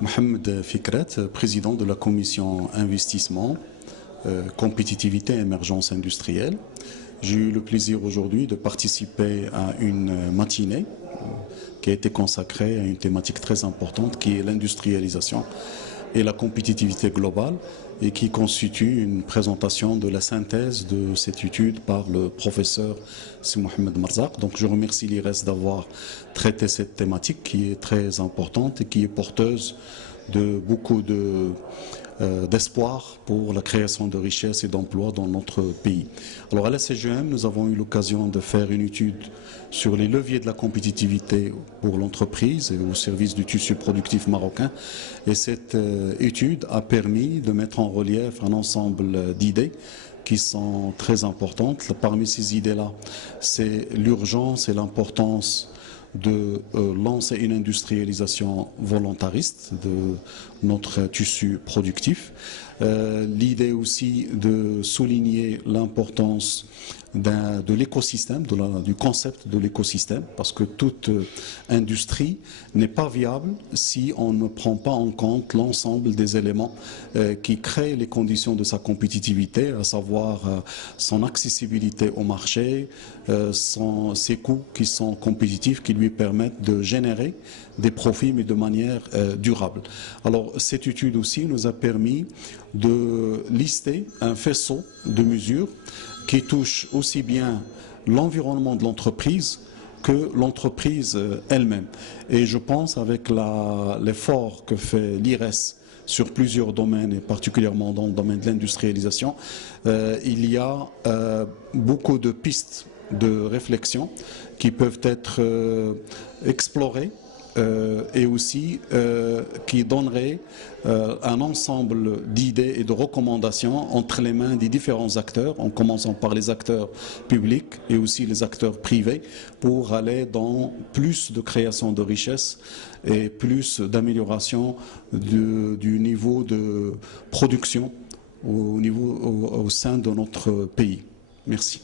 Mohamed Fikret, président de la commission investissement, compétitivité et émergence industrielle. J'ai eu le plaisir aujourd'hui de participer à une matinée qui a été consacrée à une thématique très importante qui est l'industrialisation et la compétitivité globale et qui constitue une présentation de la synthèse de cette étude par le professeur Si Mohamed Marzaq. Donc je remercie l'IRES d'avoir traité cette thématique qui est très importante et qui est porteuse de beaucoup d'espoir pour la création de richesses et d'emplois dans notre pays. Alors à la CGM, nous avons eu l'occasion de faire une étude sur les leviers de la compétitivité pour l'entreprise et au service du tissu productif marocain. Et cette étude a permis de mettre en relief un ensemble d'idées qui sont très importantes. Parmi ces idées-là, c'est l'urgence et l'importance de lancer une industrialisation volontariste de notre tissu productif. L'idée aussi de souligner l'importance de l'écosystème, du concept de l'écosystème, parce que toute industrie n'est pas viable si on ne prend pas en compte l'ensemble des éléments qui créent les conditions de sa compétitivité, à savoir son accessibilité au marché, ses coûts qui sont compétitifs, qui lui permettent de générer des profits, mais de manière durable. Alors, cette étude aussi nous a permis de lister un faisceau de mesures qui touchent aussi bien l'environnement de l'entreprise que l'entreprise elle-même. Et je pense, avec l'effort que fait l'IRES sur plusieurs domaines, et particulièrement dans le domaine de l'industrialisation, il y a beaucoup de pistes de réflexion qui peuvent être explorées et aussi qui donnerait un ensemble d'idées et de recommandations entre les mains des différents acteurs, en commençant par les acteurs publics et aussi les acteurs privés, pour aller dans plus de création de richesses et plus d'amélioration du niveau de production au sein de notre pays. Merci.